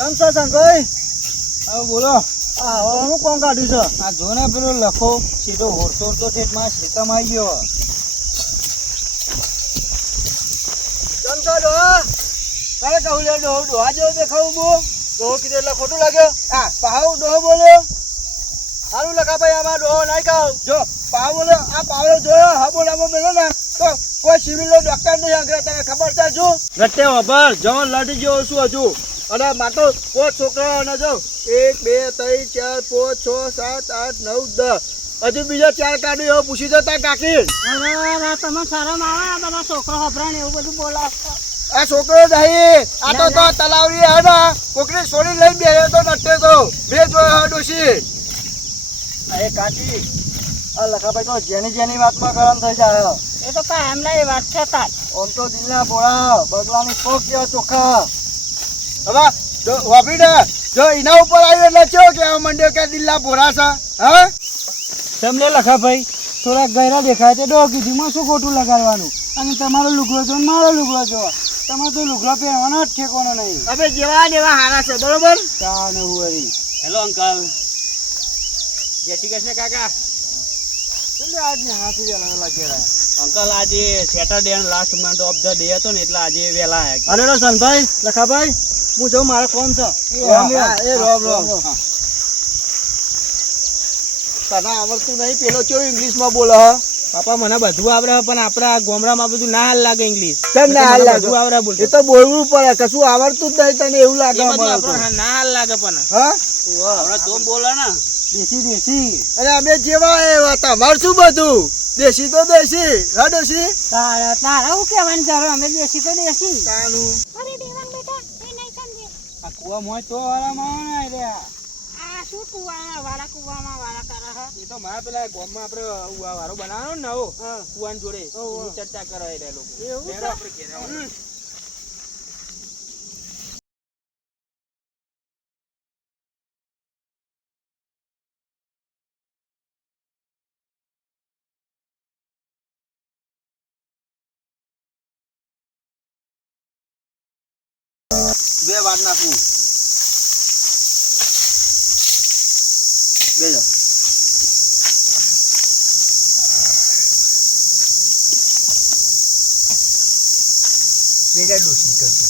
કેમ છો શંકરભાઈ. હવે બોલો. આ હવાનું કોણ કાઢ્યું છે? આ જો ને પેલો લખો સીધો હોરતો હોરતો ઠેઠમાં આવી ગયો. કેમ છો ડોહા તારે કહું લે ડોહો ડોહા જેવો દેખાવું બો ડોહો કીધું એટલે ખોટું લાગ્યો હા. પાવ ડોહો બોલ્યો સારું લખા ભાઈ આમાં ડોહો નાઈ ખાવ. જો પાવ બોલ્યો આ પાવલો જોયો હા લાબો મેલો ને. તો કોઈ સિવિલ નો ડોક્ટર નહીં આગળ તને ખબર છે શું? રટ્ટે જવાન લડી ગયો શું હજુ. અને માટો પાંચ છોકરાઓને જો એક બે ત્રણ ચાર પાંચ છ સાત આઠ નવ દસ. હજુ બીજા ચાર કાઢી એવું પૂછી જતા કાકી. તમે શરમ આવે આ બધા છોકરો હભરાણ એવું બધું બોલાવો આ છોકરો નહીં આ તો તો તલાવરી હે ને. કોકરી છોડી લઈ બેહે તો નટે તો. બે જોયો હે ડોશી. એ કાકી આ લખાભાઈ તો જેની જેની વાતમાં ગરમ થઈ જાય. એ તો કાયમ ના એ વાત છે તાર. ઓમ તો દિલના બોળા બગલાની પોક જેવા ચોખ્ખા હવે જો વાપરીને જો એના ઉપર આવ્યો એટલે ચો કે મંડ્યો કે દિલ્લા ભોરા છે? હા? તમને લખા ભાઈ થોડા ગયરા દેખાય છે. ડો કીધીમાં શું ખોટું લગાડવાનું? અને તમારો લુગડો જો મારો લુગડો જો. તમે તો લુગડો પહેરવાનો જ ઠેકોનો નહીં. હવે જેવા જેવા હારા છે બરોબર? ચાને હું હુવરી હેલો અંકલ. જય શ્રી કૃષ્ણ કાકા. એટલે આજ ને હાથી વેલા લાગેલા અંકલ આજે Saturday and last month of the day હતો ને એટલે આજે વહેલા આવ્યા. અરે રો સનભાઈ લખાભાઈ હું જાઉં મારે કોમ છે. એ રામ રામ. તને આવડતું નહીં પેલો કેવું ઇંગ્લિશમાં બોલે હ? પાપા મને બધું આવડે પણ આપણા ગામડામાં બધું ના હાલ લાગે ઇંગ્લિશ. કેમ ના હાલ લાગે? આવડે બોલ એ તો બોલવું પડે કશું આવડતું જ નહીં તને એવું લાગે ના હાલ લાગે પણ. હા? તો બોલે ને. દેશી દેશી. અરે અમે જેવા એવા તમારે શું બધું? દેશી તો દેશી હા ડોશી? તારા તારા હું કહેવાની જરૂર? અમે દેશી તો દેશી. તારું. અરે દેવાંગ બેટા એ નહીં સમજે આ કુવા મોય તો વાળામાં આવે ને રે આ શું કુવાના વાળા કુવામાં વાળા કરે હે. એ તો મારા પેલા ગામમાં આપણે ઉવા વાળો બનાવવાનો ને નવો કુવાન જોડે ચર્ચા કરાય એ લોકો. એવું આપણે ઘેર બે વાર નાખું. બેજો બેજા ડોશી કરતું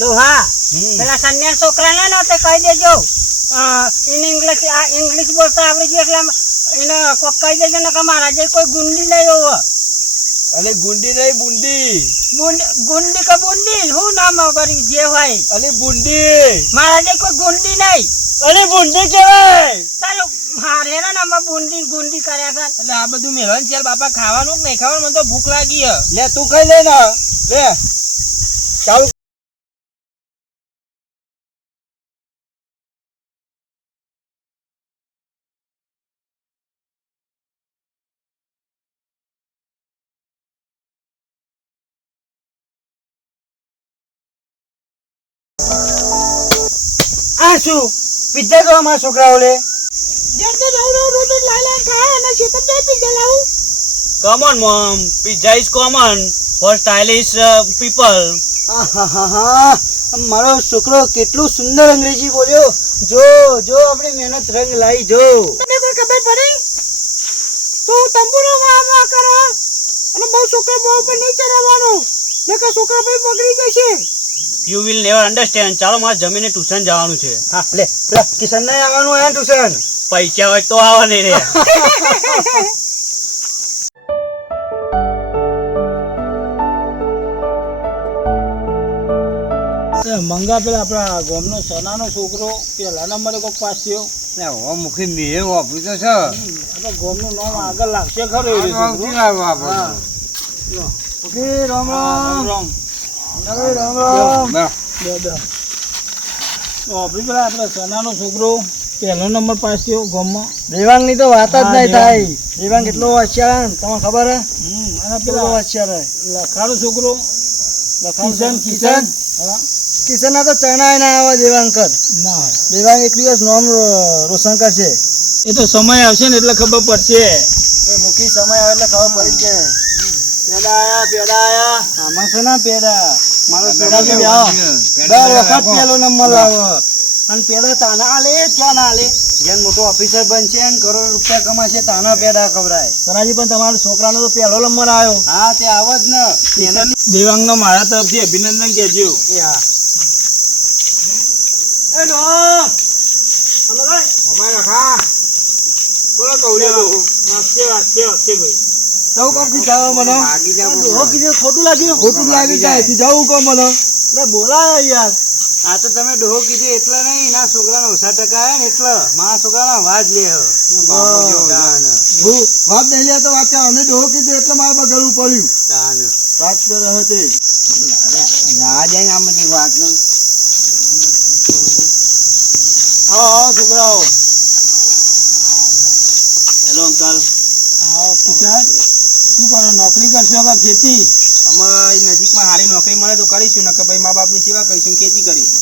લોહા? પેલા સન્યાસ છોકરાને ને તે કહી દેજો. એને ઇંગ્લિશ આ ઇંગ્લિશ બોલતા આવડી ગયું એટલે એને કહી દેજો ને કે મારા જે કોઈ ગુંડી નહીં હોવો અલે ગુંડી નહીં બુંદી ગુંડી ગુંડી કે બુંડી? શું નામ કરી જે હોય. અલે બુંદી મારા જે કોઈ ગુંડી નહીં. અલે બુંદી કહેવાય. ચાલો મારે ને નામ બુંદી ગુંડી કર્યા કર. એટલે આ બધું મેળવન છે બાપા ખાવાનું કે નહીં ખાવાનું? મને તો ભૂખ લાગી હે. લે તું ખાઈ લે ને. લે. ચાલુ. શું? પીધા તો અમારા છોકરાઓ લે common mom pizza is common for stylish people મારો છોકરો કેટલું સુંદર અંગ્રેજી બોલ્યો. જો જો આપણે મહેનત રંગ લાવી જો. તમને કોઈ ખબર પડી? તું તંબુરો વાવા વા કરો. અને બહુ છોકરા બહુ પર નહીં ચરાવવાનો નકર છોકરા ભાઈ બગડી જશે. You વિલ નેવર અન્ડરસ્ટેન્ડ ચાલો મારે જમીને ટ્યુશન જવાનું છે. હા લે લે કિશન ને આવવાનું હે ટ્યુશન પૈસા હોય તો આવા નહીં રે. મંગા પેલા આપણા ગામનો સોનાનો છોકરો પેલા નંબરે કોક પાસ થયો. ને હો મુખી મેં વાપર્યું તો છે. આપણા ગામનું નામ આગળ લાગશે ખરું એ રામ રામ. રામ. રામ. છોકરો પહેલો નંબર પાસ થયો ગામમાં દેવાંગની તો વાત જ નહીં થાય કેટલો હોશિયાર તમને ખબર હે અને પેલો હોશિયાર હે. લખાનો છોકરો કિશન કિશન કિશન ના તો ચણાય ના આવે દેવાંકર ના દેવાંગ એક દિવસ નોમ રોશન કરશે એ તો સમય આવશે ને એટલે ખબર પડશે મુખી સમય આવે એટલે ખબર પડી જાય પેડા આયા આમાં છે ને પેડા. મારો પેડા જો આવો. દર વખત પેલો નંબર લાવો. અને પેલા તાના આલે ક્યાં ના આલે? જેન મોટો ઓફિસર બનશે ને કરોડ રૂપિયા કમાશે તાના પેડા ખવડાય. સરાજી પણ તમારા છોકરાનો તો પહેલો નંબર આવ્યો. હા તે આવો જ ને. દેવાંગનો મારા તરફથી અભિનંદન કહેજો. હા એ ડોમ અમારા ખા કોલો કવડ્યો વાસ્તે વાસ્તે વાસ્તે ભાઈ સૌ કોમ મને. ડોહો કીધું ખોટું લાગ્યું ખોટું લાગી જાય થી જાવું કોમ મને. એટલે બોલાય યાર. આ તો તમે ડોહો કીધું એટલે નહીં ના છોકરાનો ઓછા ટકા આવે ને એટલે. મારા છોકરાનો વાજ લે વાત નહીં લે તો વાત અમે ડોહો કીધું એટલે મારે બદલવું પડ્યું. વાત કરે હતી જાય આમ બધી વાત છોકરાઓ હેલો અંકલ હા કિશન શું કરો નોકરી કરશો કે ખેતી. અમે નજીકમાં સારી નોકરી મળે તો કરીશું નકર ભાઈ મા બાપની સેવા કરીશું ખેતી કરીશું.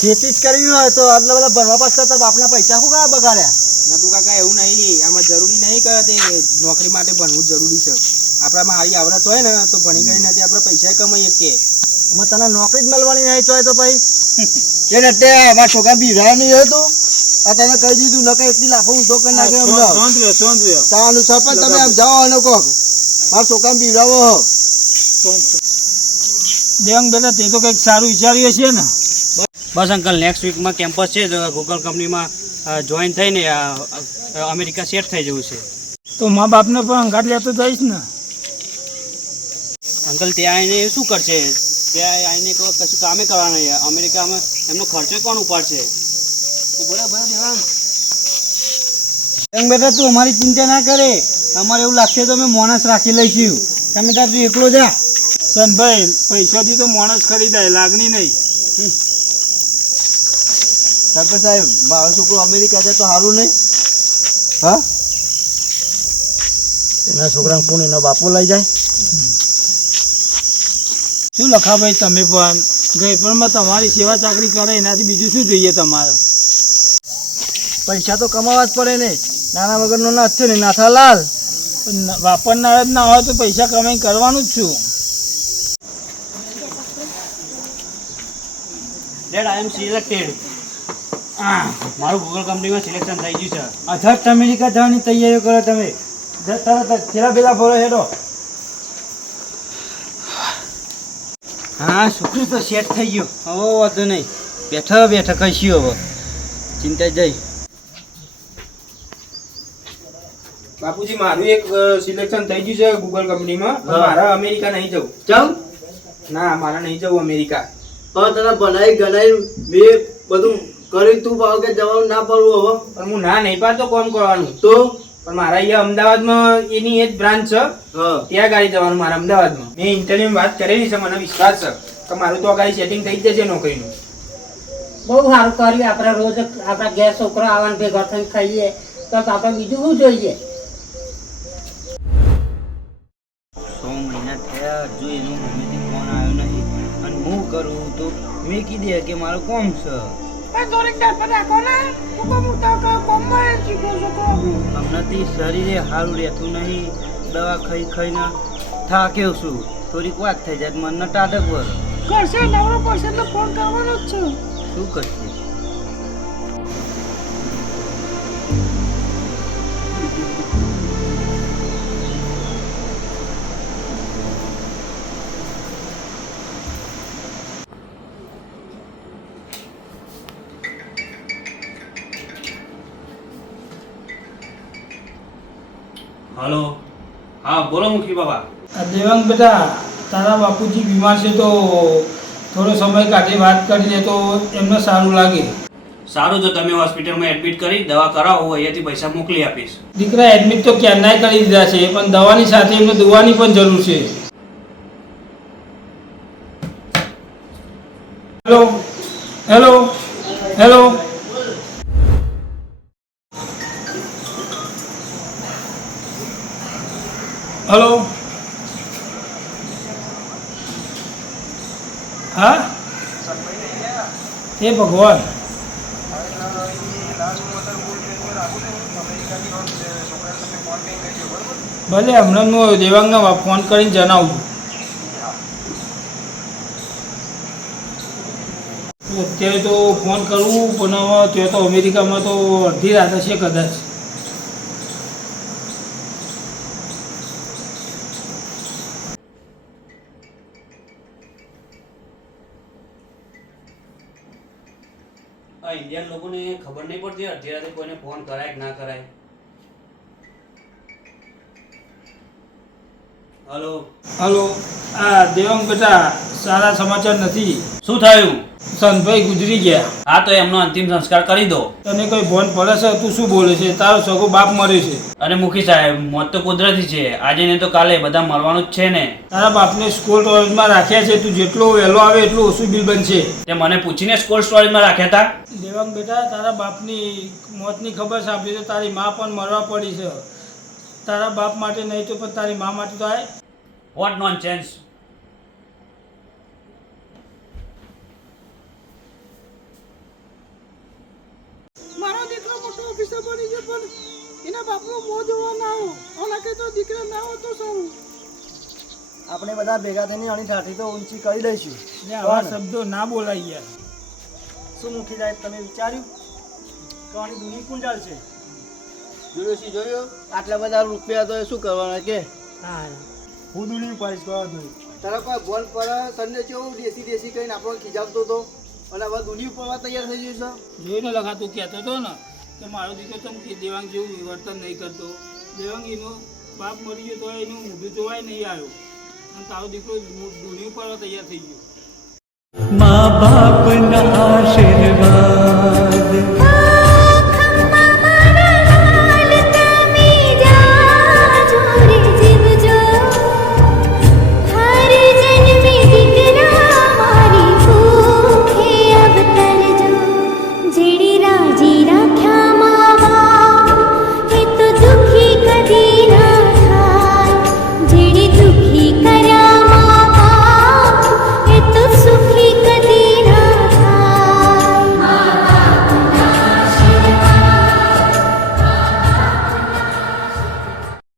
ખેતી જ કરવી હોય તો આટલા બધા ભરવા પાછળ તો બાપના પૈસા શું કાં બગાડ્યા? નટુ કાકા એવું નહીં. આમાં જરૂરી નહીં કહે તે નોકરી માટે ભણવું જરૂરી છે. આપણામાં સારી આવડત હોય ને તો ભણી ગઈ નથી આપણે પૈસા કમાઈએ કે. અમે તને નોકરી જ મળવાની નહીં ચોય તો ભાઈ એ નટે અમારા છોકરા બીજા નહીં હતું આ તને કહી દીધું નકર એટલી લાખો ઊંધો કરી નાખે ચાલુ છે પણ તમે આમ જાઓ અને કહો મારા છોકરાને બીવડાવો દેવાંગ બેટા તે તો કંઈક સારું વિચાર્યું છે ને. બસ અંકલ નેક્સ્ટ વીકમાં કેમ્પસ છે તો ગૂગલ કંપનીમાં જોઈન થઈને અમેરિકા સેટ થઈ જવું છે. તો મા બાપને પણ અંગાટ લેતો જઈશ ને. અંકલ ત્યાં આવીને શું કરશે? ત્યાં આવીને કશું કામે કરવાના છે અમેરિકામાં એમનો ખર્ચો કોણ ઉપાડશે બરાબર બોલો દેવાંગ બેટા તું અમારી ચિંતા ના કરે. અમારે એવું લાગશે તો અમે માણસ રાખી લઈશું. તમે તાર તું એકલો જા. સનભાઈ પૈસાથી તો માણસ ખરીદાય લાગણી નહીં. સરપંચ સાહેબ મારો છોકરો અમેરિકા જાય તો સારું નહીં? હા? એના છોકરાને કોણ એનો બાપો લઈ જાય? શું લખાભાઈ તમે પણ? ગઈપણમાં તમારી સેવા ચાકરી કરે એનાથી બીજું શું જોઈએ તમારે? પૈસા તો કમાવા જ પડે ને. નાના વગરનો નાથ છે ને નાથા લાલ પણ વાપરનાર જ ના હોય તો પૈસા કમાઈ કરવાનું જ છું. ડેડ આઈ એમ સિલેક્ટેડ મારું ગૂગલ કંપનીમાં સિલેક્શન થઈ ગયું છે. અધર અમેરિકા જવાની તૈયારીઓ કરો તમે. તરત જ થેલા બેલા હેડો. હા છોકરી તો સેટ થઈ ગયો. હવે વાંધો નહીં. બેઠા બેઠા કહીશું હવે. ચિંતા જઈ બાપુજી મારું એક સિલેક્શન થઈ ગયું છે ગૂગલ કંપનીમાં મારા હા. મારે અમેરિકા નહીં જવું. ચમ ના મારે નહીં જવું અમેરિકા. પણ તને ભણાઈ ગણાઈ બે બધું કરી તું પાવ કે જવાનું ના પડવું હવે? પણ હું ના નહીં પાડતો કોમ કરવાનું. તો? પણ મારા અહીંયા અમદાવાદમાં એની એ જ બ્રાન્ચ છે. હા. ત્યાં ગાડી જવાનું મારા અમદાવાદમાં. મેં ઇન્ટરવ્યુ વાત કરેલી છે મને વિશ્વાસ છે. કે મારું તો ગાડી સેટિંગ થઈ જશે નોકરીનું. બહુ સારું કર્યું. આપણે રોજ આપણા ગેસ છોકરો આવવાનું ભેગા થઈને ખાઈએ. તો આપણે બીજું શું જોઈએ? એનો મમ્મીથી ફોન આવ્યો નહીં અને હું કરું તો મેં કીધી કે મારું કોમ છે. હમણાંથી શરીરે સારું રહેતું નહીં. દવા ખાઈ ખાઈને થાક્યો છું. થોડીક વાત થઈ જાય મને ટાઢક વર કરશે નવરો પડશે તો ફોન કરવાનો જ છે. શું કરશે? હા મુખી બાબા. દેવાંગ બેટા તારા બાપુજી બીમાર છે તો થોડો સમય કાઢી વાત કરી લે તો એમને સારું લાગે. સારું તો તમે હોસ્પિટલમાં એડમિટ કરી દવા કરાવો અહીંયાથી પૈસા મોકલી આપીશ. દીકરા એડમિટ તો ક્યારનાય કરી દીધા છે પણ દવાની સાથે એમને દુવાની પણ જરૂર છે. હેલો હેલો હલો હા હે ભગવાન. ભલે હમણાં હું દેવાંગને ફોન કરીને જણાવું અત્યારે તો ફોન કરવું પણ ત્યાં તો અમેરિકામાં તો અડધી રાત હશે કદાચ. નહીં અડધી રાતે કોઈને ફોન કરાય કે ના કરાય? હલો. હલો. આ દેવાંગ બેટા સારા સમાચાર નથી. શું થયું? સંતભાઈ ગુજરી ગયા. હા તો એમનો અંતિમ સંસ્કાર કરી દો. તને કોઈ ભોન પડે છે? તું શું બોલે છે? તારો સગો બાપ મરે છે. અરે મુખી સાહેબ મોત તો કુદરતી છે. આજે નહીં તો કાલે બધા મરવાનું જ છે ને. તારા બાપને સ્કૂલ સ્ટોરેજમાં રાખ્યા છે. તું જેટલો વહેલો આવે એટલું ઓછું બિલ બનશે. તે મને પૂછીને સ્કૂલ સ્ટોરેજમાં રાખ્યા હતા દેવાંગ બેટા તારા બાપની મોતની ખબર સાંભળી તો તારી મા પણ મરવા પડી છે. તારા બાપ માટે નહીં તો પણ તારી મા માટે તો આય. વોટ નોન ચેન્સ મારો દીકરો મોટો ઓફિસર બની ગયો પણ એના બાપનો મોં જોવા ના આવો. ઓલા કે તો દીકરા ના હો તો સારું. આપણે બધા ભેગા થઈને આની ઠાઠી તો ઊંચી કરી દઈશું. ને આવા શબ્દો ના બોલાય યાર. શું મુખી સાહેબ તમે વિચાર્યું? તો આની દુની કુંડાળ છે. જોયો જોયો? આટલા બધા રૂપિયા તો શું કરવાના કે? હા. હું દુની પાડીશ કરવા દઉં. તારા કોઈ બોલ પર સંડે કેવું દેશી દેશી કહીને આપણો ખીજાવતો હતો અને હવે દુની ઉપરવા તૈયાર થઈ ગયું છે. જોઈને લખા તું કહેતો હતો ને કે મારો દીકરો તમ કે દેવાંગ જેવું વર્તન નહીં કરતો. દેવાંગ એનો બાપ મરી ગયો તો એનું ઊંધું જોવાય નહીં આવ્યો. અને તારો દીકરો દુની ઉપરવા તૈયાર થઈ ગયો. મા બાપના આશીર્વાદ.